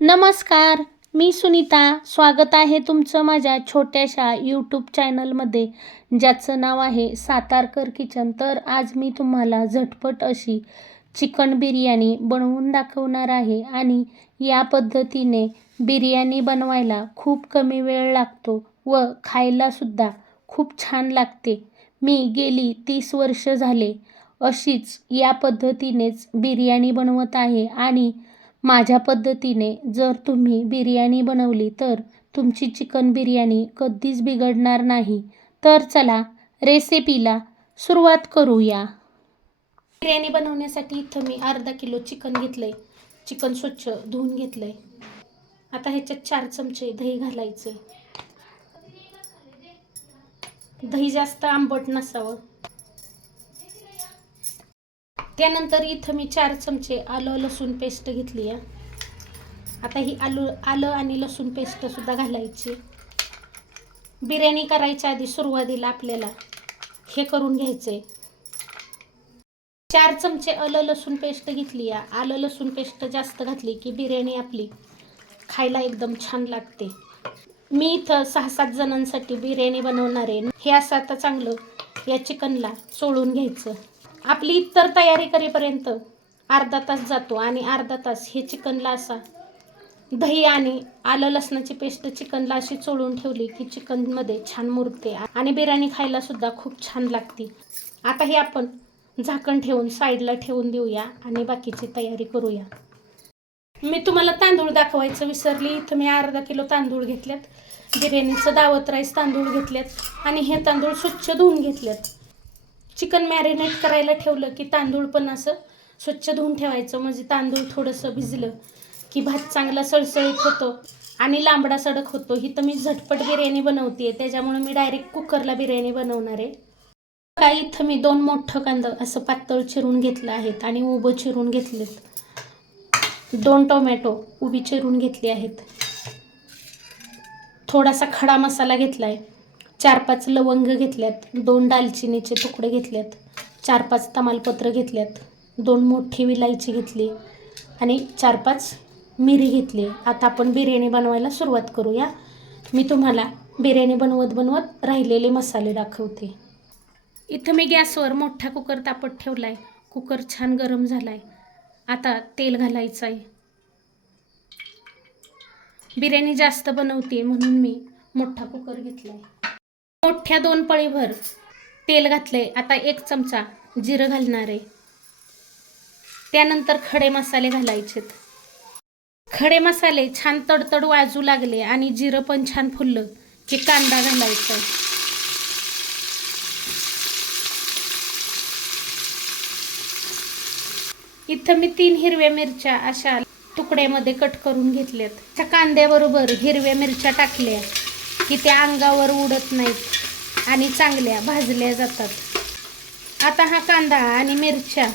नमस्कार मी सुनीता. स्वागत आहे तुमचं माझ्या छोट्याशा यूट्यूब चॅनलमध्ये ज्याचं नाव आहे सातारकर किचन तर आज मी तुम्हाला झटपट अशी चिकन बिर्याणी बनवून दाखवणार आहे आणि या पद्धतीने बिर्याणी बनवायला खूप कमी वेळ लागतो व खायलासुद्धा खूप छान लागते. मी गेली तीस वर्ष झाले अशीच या पद्धतीनेच बिर्याणी बनवत आहे आणि माझ्या पद्धतीने जर तुम्ही बिर्याणी बनवली तर तुमची चिकन बिर्याणी कधीच बिघडणार नाही. तर चला रेसिपीला सुरुवात करूया. बिर्याणी बनवण्यासाठी इथं मी अर्धा किलो चिकन घेतलं आहे चिकन स्वच्छ धुवून घेतलं आहे आता ह्याच्यात चार चमचे दही घालायचे. दही जास्त आंबट नसावं. त्यानंतर इथं मी चार चमचे आलं लसूण पेस्ट घेतली आहे. आता ही आलू आलं आणि लसूण पेस्टसुद्धा घालायची. बिर्याणी करायच्या आधी सुरुवातीला आपल्याला हे करून घ्यायचे चार चमचे आलं लसूण पेस्ट घेतली आहे. आलं लसूण पेस्ट जास्त घातली की बिर्याणी आपली खायला एकदम छान लागते. मी इथं सहा सात जणांसाठी बिर्याणी बनवणार आहे. हे असं आता चांगलं या चिकनला चोळून घ्यायचं. आपली इतर तयारी करेपर्यंत अर्धा तास जातो आणि अर्धा तास हे चिकनला असा. दही आणि आलं लसणाची पेस्ट चिकनला अशी चोळून ठेवली की चिकनमध्ये छान मुरते आणि बिर्याणी खायला सुद्धा खूप छान लागते. आता हे आपण झाकण ठेवून साईडला ठेवून देऊया आणि बाकीची तयारी करूया. मी तुम्हाला तांदूळ दाखवायचं विसरली. इथं मी अर्धा किलो तांदूळ घेतल्यात. बिर्याणीचं दावत राईस तांदूळ घेतल्यात आणि हे तांदूळ स्वच्छ धुवून घेतल्यात. चिकन मॅरिनेट करायला ठेवलं की तांदूळ पण असं स्वच्छ धुवून ठेवायचं. म्हणजे तांदूळ थोडंसं भिजलं की भात चांगला सळसळीत होतो आणि लांबडा सडक होतो. ही तर मी झटपट बिर्याणी बनवते त्याच्यामुळे मी डायरेक्ट कुकरला बिर्याणी बनवणार आहे. काय इथं मी दोन मोठं कांदा असं पातळ चिरून घेतलं आहेत आणि उभं चिरून घेतलेत. दोन टोमॅटो उभी चिरून घेतली आहेत. थोडासा खडा मसाला घेतला आहे चार पाच लवंग घेतल्यात दोन दालचिनीचे तुकडे घेतल्यात चार पाच तमालपत्र घेतल्यात दोन मोठी विलायची घेतली आणि चार पाच मिरी घेतली. आता आपण बिर्याणी बनवायला सुरुवात करूया. मी तुम्हाला बिर्याणी बनवत बनवत राहिलेले मसाले दाखवते. इथं मी गॅसवर मोठा कुकर तापत ठेवला आहे कुकर छान गरम झाला आहे आता तेल घालायचं आहे बिर्याणी जास्त बनवते म्हणून मी मोठा कुकर घेतला आहे मोठ्या दोन पळीभर तेल घातलंय. आता एक चमचा जिरं घालणार आहे. त्यानंतर खडे मसाले घालायचेत. खडे मसाले छान तडतड वाजू लागले आणि जिरं पण छान फुललं की कांदा घालायचा. इथं मी तीन हिरव्या मिरच्या अशा तुकड्यामध्ये कट करून घेतल्यात. त्या कांद्याबरोबर हिरव्या मिरच्या टाकल्या. की त्या अंगावर उडत नाहीत आणि चांगल्या भाजल्या जातात. आता हा कांदा आणि मिरच्या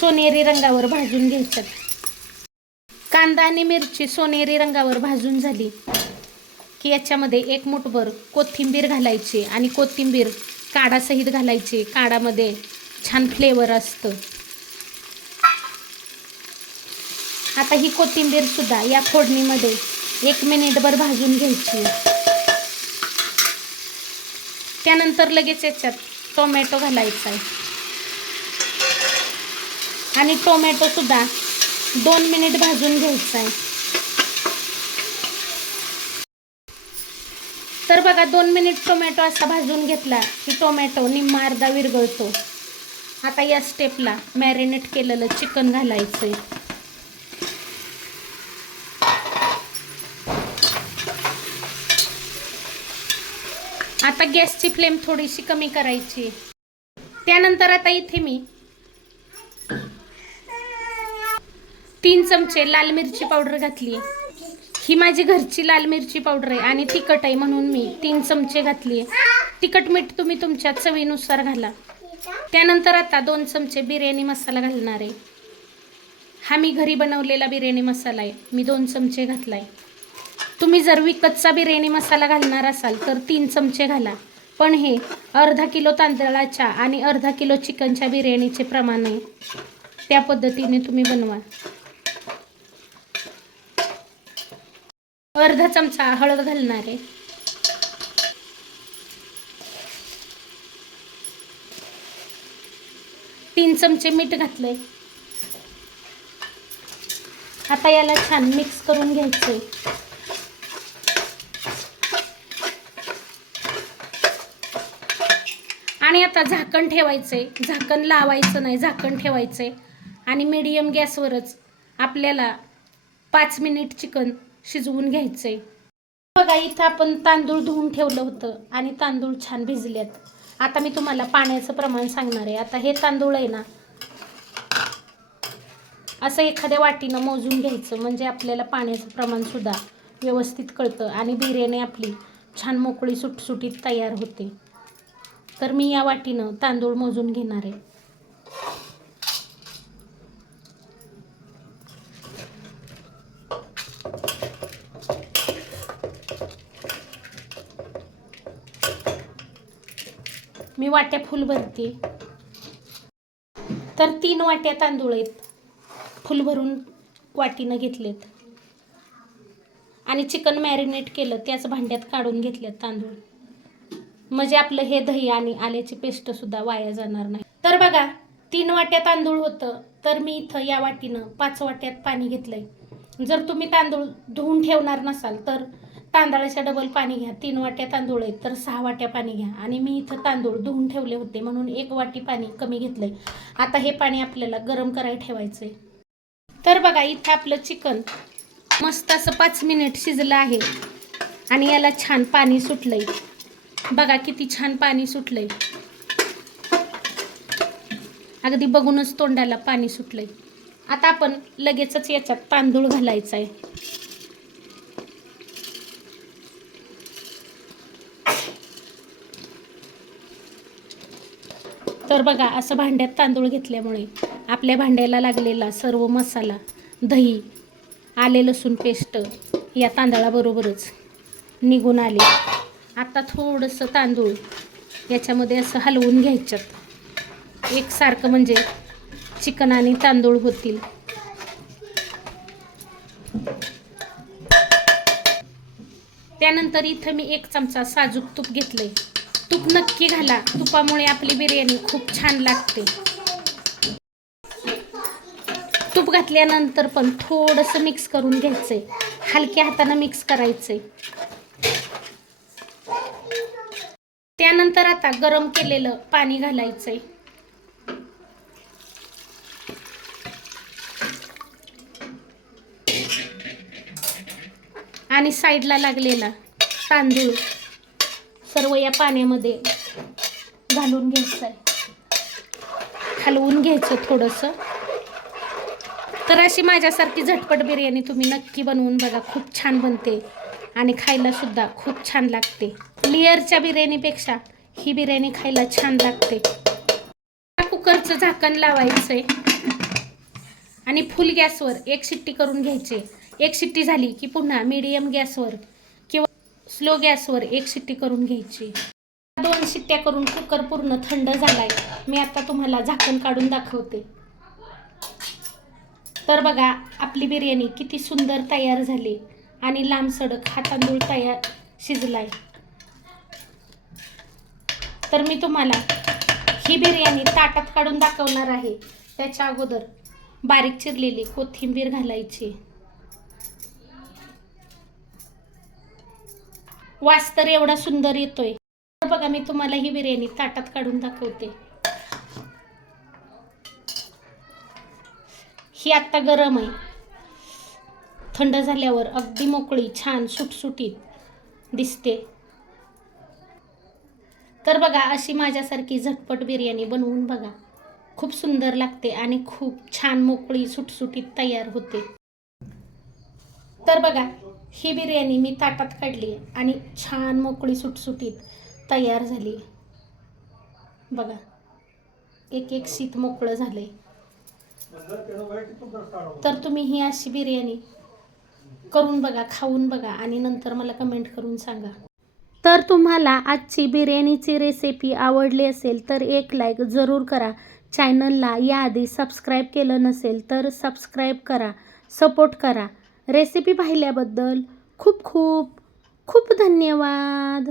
सोनेरी रंगावर भाजून घ्यायच्यात. कांदा आणि मिरची सोनेरी रंगावर भाजून झाली की याच्यामध्ये एक मुठभर कोथिंबीर घालायची आणि कोथिंबीर काढासहित घालायची. काढामध्ये छान फ्लेवर असतं. आता ही कोथिंबीर सुद्धा या फोडणीमध्ये एक मिनिटभर भाजून घ्यायची. त्यानंतर लगेच याच्यात टोमॅटो घालायचा आहे. आणि टोमॅटो सुद्धा दोन मिनिट भाजून घ्यायचा आहे. तर बघा दोन मिनिट टोमॅटो असा भाजून घेतला की टोमॅटो निम्मा अर्धा विरघळतो. आता या स्टेपला मॅरिनेट केलेलं चिकन घालायचं आहे आता गॅसची फ्लेम थोडीशी कमी करायची. त्यानंतर आता इथे मी तीन चमचे लाल मिरची पावडर घातली. ही माझी घरची लाल मिरची पावडर आहे आणि तिखट आहे म्हणून मी तीन चमचे घातली तिखट मीठ तुम्ही तुमच्या चवीनुसार घाला. त्यानंतर आता दोन चमचे बिर्याणी मसाला घालणार आहे. हा मी घरी बनवलेला बिर्याणी मसाला आहे. मी दोन चमचे घातला आहे तुम्ही जर विकतचा बिर्याणी मसाला घालणार असाल तर तीन चमचे घाला. पण हे अर्धा किलो तांदळाच्या आणि अर्धा किलो चिकनच्या बिर्याणीचे प्रमाण आहे. त्या पद्धतीने तुम्ही बनवा. अर्धा चमचा हळद घालणार आहे. तीन चमचे मीठ घातले आता याला छान मिक्स करून घ्यायचे आणि आता झाकण ठेवायचंय. झाकण लावायचं नाही झाकण ठेवायचंय. आणि मीडियम गॅसवरच आपल्याला पाच मिनिट चिकन शिजवून घ्यायचंय. बघा इथं आपण तांदूळ धुवून ठेवलं होतं आणि तांदूळ छान भिजलेत. आता मी तुम्हाला पाण्याचं प्रमाण सांगणार आहे. आता हे तांदूळ आहे ना असं एखाद्या वाटीनं मोजून घ्यायचं म्हणजे आपल्याला पाण्याचं प्रमाणसुद्धा व्यवस्थित कळतं आणि बिर्याणी आपली छान मोकळी सुटसुटीत तयार होते. तर मी या वाटीनं तांदूळ मोजून घेणार आहे. मी वाट्या फुल भरते. तर तीन वाट्या तांदूळ आहेत. फुल भरून वाटीनं घेतलेत. आणि चिकन मॅरिनेट केलं त्याच भांड्यात काढून घेतलेत तांदूळ. म्हणजे आपलं हे दही आणि आल्याची पेस्ट सुद्धा वाया जाणार नाही. तर बघा तीन वाट्या तांदूळ होतं तर मी इथं या वाटीनं पाच वाट्यात पाणी घेतलंय. जर तुम्ही तांदूळ धुवून ठेवणार नसाल तर तांदळाच्या डबल पाणी घ्या. तीन वाट्या तांदूळ आहेत तर सहा वाट्या पाणी घ्या. आणि मी इथं तांदूळ धुवून ठेवले होते म्हणून एक वाटी पाणी कमी घेतलंय. आता हे पाणी आपल्याला गरम करायला ठेवायचंय. तर बघा इथं आपलं चिकन मस्त असं पाच मिनिट शिजलं आहे. आणि याला छान पाणी सुटलंय. बघा किती छान पाणी सुटलंय. अगदी बघूनच तोंडाला पाणी सुटलंय. आता आपण लगेचच याच्यात तांदूळ घालायचा आहे तर बघा असं भांड्यात तांदूळ घेतल्यामुळे आपल्या भांड्याला लागलेला सर्व मसाला दही आले लसूण पेस्ट या तांदळाबरोबरच निघून आले. आता थोडंसं तांदूळ याच्यामध्ये असं हलवून घ्यायच्यात. एकसारखं म्हणजे चिकन आणि तांदूळ होतील. त्यानंतर इथं मी एक चमचा साजूक तूप घेतलंय. तूप नक्की घाला. तुपामुळे आपली बिर्याणी खूप छान लागते. तूप घातल्यानंतर पण थोडंसं मिक्स करून घ्यायचंय. हलक्या हातानं मिक्स करायचंय. त्यानंतर आता गरम केलेलं पाणी घालायचंय. आणि साईडला लागलेला तांदूळ सर्व या पाण्यामध्ये घालून घ्यायचं आहे हलवून घ्यायचं थोडंसं. तर अशी माझ्यासारखी झटपट बिर्याणी तुम्ही नक्की बनवून बघा. खूप छान बनते. आणि खायला सुद्धा खूप छान लागते. लेअरच्या बिर्याणीपेक्षा ही बिर्याणी खायला छान लागते. कुकरचं झाकण लावायचंय. आणि फुल गॅसवर एक शिट्टी करून घ्यायची. एक शिट्टी झाली की पुन्हा मीडियम गॅसवर किंवा स्लो गॅसवर एक शिट्टी करून घ्यायची. दोन शिट्ट्या करून कुकर पूर्ण थंड झालाय. मी आता तुम्हाला झाकण काढून दाखवते. तर बघा आपली बिर्याणी किती सुंदर तयार झाली. आणि लांब सडक हा तांदूळ तयार शिजलाय. तर मी तुम्हाला ही बिर्याणी ताटात काढून दाखवणार आहे. त्याच्या अगोदर बारीक चिरलेली कोथिंबीर घालायची. वास तर एवढा सुंदर येतोय. तर बघा मी तुम्हाला ही बिर्याणी ताटात काढून दाखवते. ही आत्ता गरम आहे. थंड झाल्यावर अगदी मोकळी छान सुटसुटीत दिसते. तर बघा अशी माझ्यासारखी झटपट बिर्याणी बनवून बघा. खूप सुंदर लागते आणि खूप छान मोकळी सुटसुटीत तयार होते. तर बघा ही बिर्याणी मी ताटात काढली आणि छान मोकळी सुटसुटीत तयार झाली. बघा एक एक शीत मोकळं झालंय. तर तुम्ही ही अशी बिर्याणी करून बघा खाऊन बघा आणि नंतर मला कमेंट करून सांगा. तर तुम्हाला आजची बिर्याणीची रेसिपी आवडली असेल तर एक लाईक जरूर करा. चॅनलला याआधी सबस्क्राईब केलं नसेल तर सबस्क्राईब करा सपोर्ट करा. रेसिपी पाहिल्याबद्दल खूप खूप खूप धन्यवाद.